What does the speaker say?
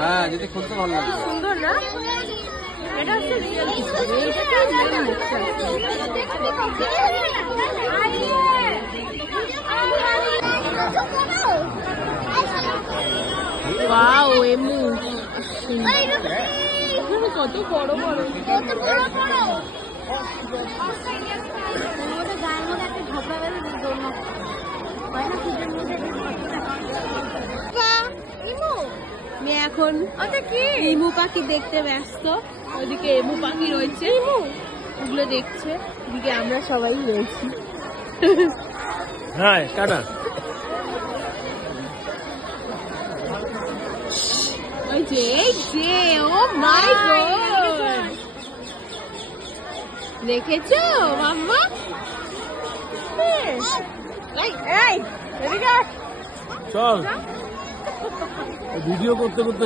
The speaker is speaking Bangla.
হ্যাঁ, যদি খুলতে ভালো লাগে। সুন্দর না? এটা হচ্ছে রিয়েল ওয়াও, এমু কত বড় বড়, কত বড় বড়। এখন ইমু পাখি দেখতে ব্যস্ত, ওইদিকে এমু পাখি রয়েছে, ওগুলো দেখছে, এদিকে আমরা সবাই রয়েছি। হ্যাঁ, টাটা। ওই যে ও মাই গড, দেখেছো মাম্মা? চল ভিডিও করতে করতে